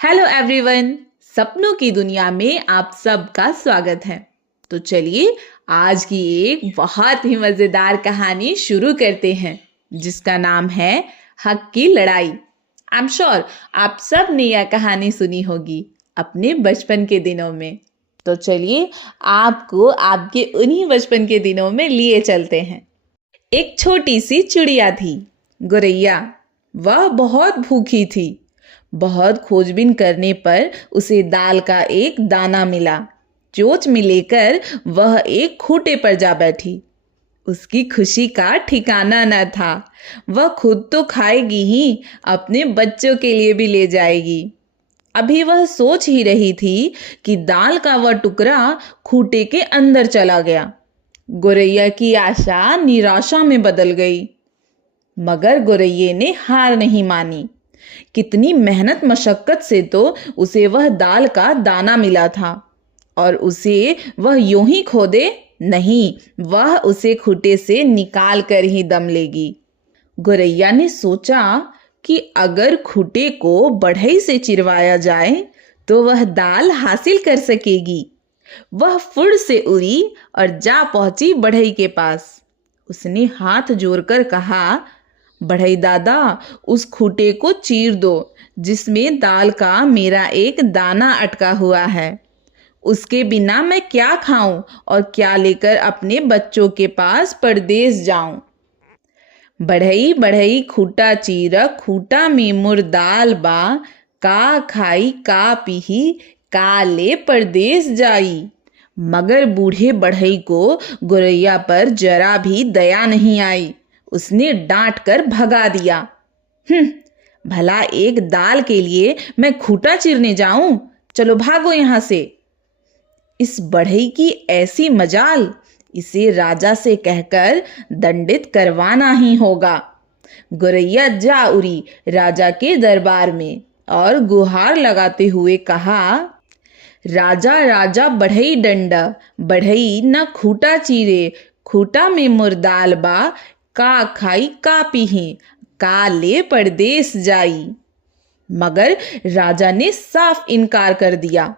Hello everyone. सपनों की दुनिया में आप सबका स्वागत है। तो चलिए आज की एक बहुत ही मजेदार कहानी शुरू करते हैं जिसका नाम है हक की लड़ाई। आई एम श्योर आप सब ने यह कहानी सुनी होगी अपने बचपन के दिनों में। तो चलिए आपको आपके उन्हीं बचपन के दिनों में लिए चलते हैं। एक छोटी सी चिड़िया थी, गोरैया। वह बहुत भूखी थी। बहुत खोजबीन करने पर उसे दाल का एक दाना मिला। चोंच में लेकर वह एक खूंटे पर जा बैठी। उसकी खुशी का ठिकाना न था। वह खुद तो खाएगी ही, अपने बच्चों के लिए भी ले जाएगी। अभी वह सोच ही रही थी कि दाल का वह टुकड़ा खूंटे के अंदर चला गया। गोरैया की आशा निराशा में बदल गई। मगर गोरैये ने हार नहीं मानी। कितनी मेहनत मशक्कत से तो उसे वह दाल का दाना मिला था, और उसे वह यूं ही खो दे? नहीं, वह उसे खूंटे से निकाल कर ही दम लेगी। गोरैया ने सोचा कि अगर खूंटे को बढ़ई से चिरवाया जाए तो वह दाल हासिल कर सकेगी। वह फुर से उड़ी और जा पहुंची बढ़ई के पास। उसने हाथ जोड़कर कहा, बढ़ई दादा, उस खूंटे को चीर दो जिसमें दाल का मेरा एक दाना अटका हुआ है। उसके बिना मैं क्या खाऊं और क्या लेकर अपने बच्चों के पास परदेस जाऊं। बढ़ई बढ़ई खूंटा चीर, खूंटा में मुर दाल बा, का खाई का पीही, का ले परदेस जाई। मगर बूढ़े बढ़ई को गोरैया पर जरा भी दया नहीं आई। उसने डांट कर भगा दिया। भला एक दाल के लिए मैं खूंटा चीरने जाऊं? चलो भागो यहां से। इस बढ़ई की ऐसी मजाल, इसे राजा से कहकर दंडित करवाना ही होगा। गोरैया जा उड़ी राजा के दरबार में और गुहार लगाते हुए कहा, राजा राजा बढ़ई डंडा, बढ़ई न खूंटा चीरे, खूंटा में मुर्दाल बा, का खाई का पीही, का ले परदेस जाई। मगर राजा ने साफ इनकार कर दिया।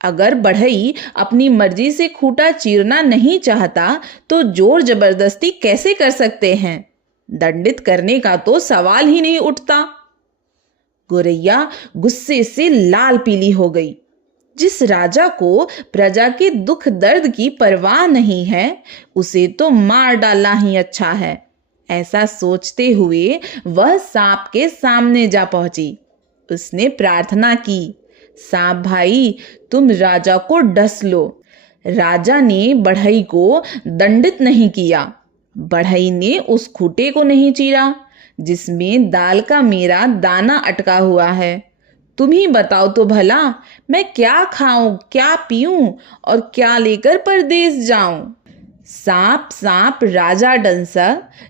अगर बढ़ई अपनी मर्जी से खूंटा चीरना नहीं चाहता तो जोर जबरदस्ती कैसे कर सकते हैं? दंडित करने का तो सवाल ही नहीं उठता। गोरैया गुस्से से लाल पीली हो गई। जिस राजा को प्रजा के दुख दर्द की परवाह नहीं है, उसे तो मार डालना ही अच्छा है। ऐसा सोचते हुए वह सांप के सामने जा पहुंची। उसने प्रार्थना की, सांप भाई, तुम राजा को डस लो। राजा ने बढ़ई को दंडित नहीं किया। बढ़ई ने उस खूंटे को नहीं चीरा जिसमें दाल का मेरा दाना अटका हुआ है। तुम ही बताओ तो भला, मैं क्या खाऊं, क्या पीऊं और क्या लेकर परदेस जाऊं। सांप सांप राजा डंसा,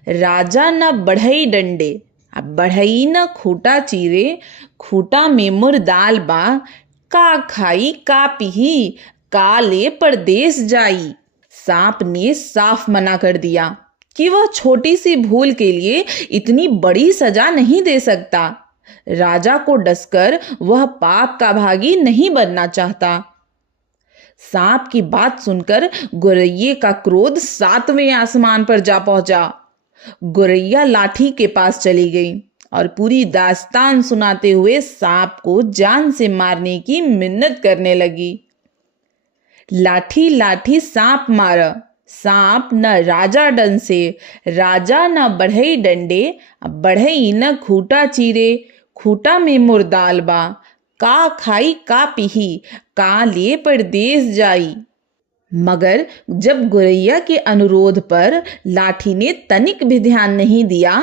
राजा न बढ़ई डंडे। अब बढ़ई न खूंटा चीरे, खूंटा में मुर दाल बा, का खाई का पीही, का ले परदेस जाई। सांप ने साफ मना कर दिया कि वह छोटी सी भूल के लिए इतनी बड़ी सजा नहीं दे सकता। राजा को डसकर वह पाप का भागी नहीं बनना चाहता। सांप की बात सुनकर गोरैये का क्रोध 7वें आसमान पर जा पहुंचा। गोरैया लाठी के पास चली गई और पूरी दास्तान सुनाते हुए सांप को जान से मारने की मिन्नत करने लगी। लाठी लाठी सांप मारा, सांप न राजा डंसे, राजा न बढ़ई डंडे, बढ़ई न खूंटा चीरे, खूंटा में मुर्दाल बा, का खाई का पीही, का ले परदेस जाई। मगर जब गोरैया के अनुरोध पर लाठी ने तनिक भी ध्यान नहीं दिया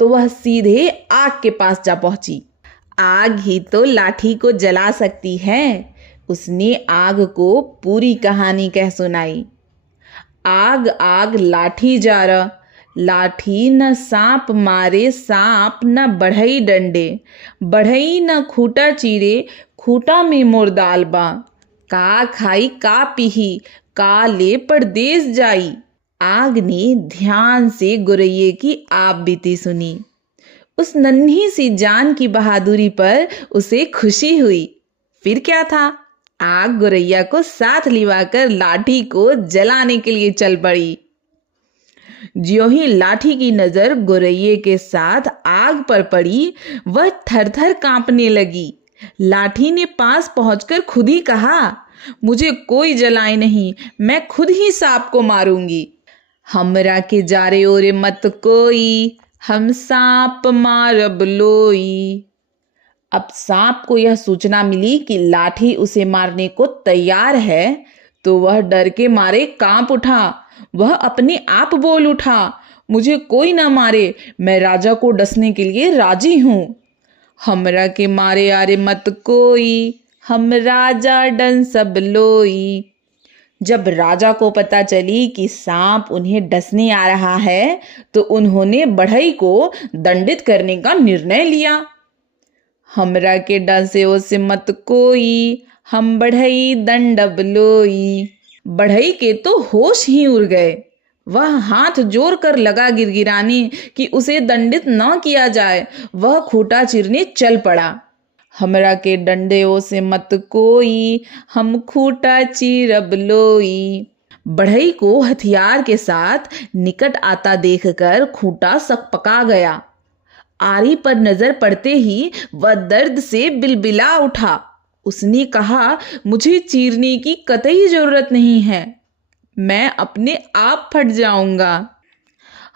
तो वह सीधे आग के पास जा पहुंची। आग ही तो लाठी को जला सकती है। उसने आग को पूरी कहानी कह सुनाई। आग आग लाठी जारा, लाठी न सांप मारे, सांप न बढ़ई डंडे, बढ़ई न खूंटा चीरे, खूंटा में मुर्दाल बा, का खाई का पीही, का ले परदेस जाई। आग ने ध्यान से गोरैये की आप बीती सुनी। उस नन्ही सी जान की बहादुरी पर उसे खुशी हुई। फिर क्या था, आग गोरैया को साथ लिवाकर लाठी को जलाने के लिए चल पड़ी। ज्यों ही लाठी की नजर गोरैये के साथ आग पर पड़ी, वह थर-थर कांपने लगी। लाठी ने पास पहुंचकर खुद ही कहा, मुझे कोई जलाए नहीं, मैं खुद ही सांप को मारूंगी। हमरा के जारे ओरे मत कोई, हम सांप मारब लोई। अब सांप को यह सूचना मिली कि लाठी उसे मारने को तैयार है, तो वह डर के मारे कांप उठा। वह अपने आप बोल उठा, मुझे कोई ना मारे, मैं राजा को डसने के लिए राजी हूँ। हमरा के मारे आरे मत कोई, हम राजा डन सब लोई। जब राजा को पता चली कि सांप उन्हें डसने आ रहा है, तो उन्होंने बढ़ई को दंडित करने का निर्णय लिया। हमरा के डसे ओसे मत कोई, हम बढ़ई दंडब लोई। बढ़ई के तो होश ही उड़ गए। वह हाथ जोड़ कर लगा गिड़गिड़ाने कि उसे दंडित न किया जाए। वह खूंटा चीरने चल पड़ा। हमरा के डंडे ओसे मत कोई, हम खूंटा चीरब लोई। बढ़ई को हथियार के साथ निकट आता देखकर खूंटा सकपका गया। आरी पर नजर पड़ते ही वह दर्द से बिलबिला उठा। उसने कहा, मुझे चीरने की कतई जरूरत नहीं है, मैं अपने आप फट जाऊंगा।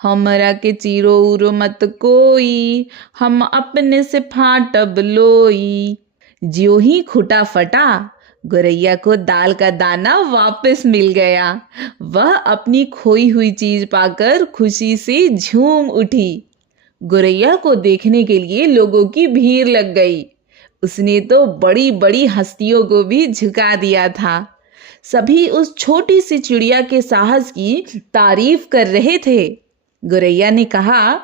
हमरा के चीरो उरो मत कोई, हम अपने से फाटब लोई। ज्यों ही खूंटा फटा, गोरैया को दाल का दाना वापस मिल गया। वह अपनी खोई हुई चीज पाकर खुशी से झूम उठी। गोरैया को देखने के लिए लोगों की भीड़ लग गई। उसने तो बड़ी बड़ी हस्तियों को भी झुका दिया था। सभी उस छोटी सी चिड़िया के साहस की तारीफ कर रहे थे। गोरैया ने कहा,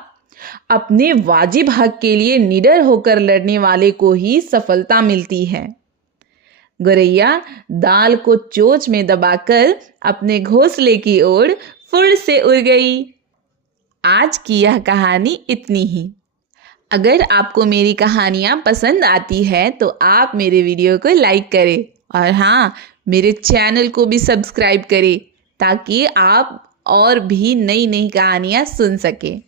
अपने वाजिब हक के लिए निडर होकर लड़ने वाले को ही सफलता मिलती है। गोरैया दाल को चोंच में दबाकर अपने घोंसले की ओर फुर से उड़ गई। आज की यह कहानी इतनी ही। अगर आपको मेरी कहानियाँ पसंद आती है तो आप मेरे वीडियो को लाइक करें और हाँ, मेरे चैनल को भी सब्सक्राइब करें ताकि आप और भी नई नई कहानियाँ सुन सकें।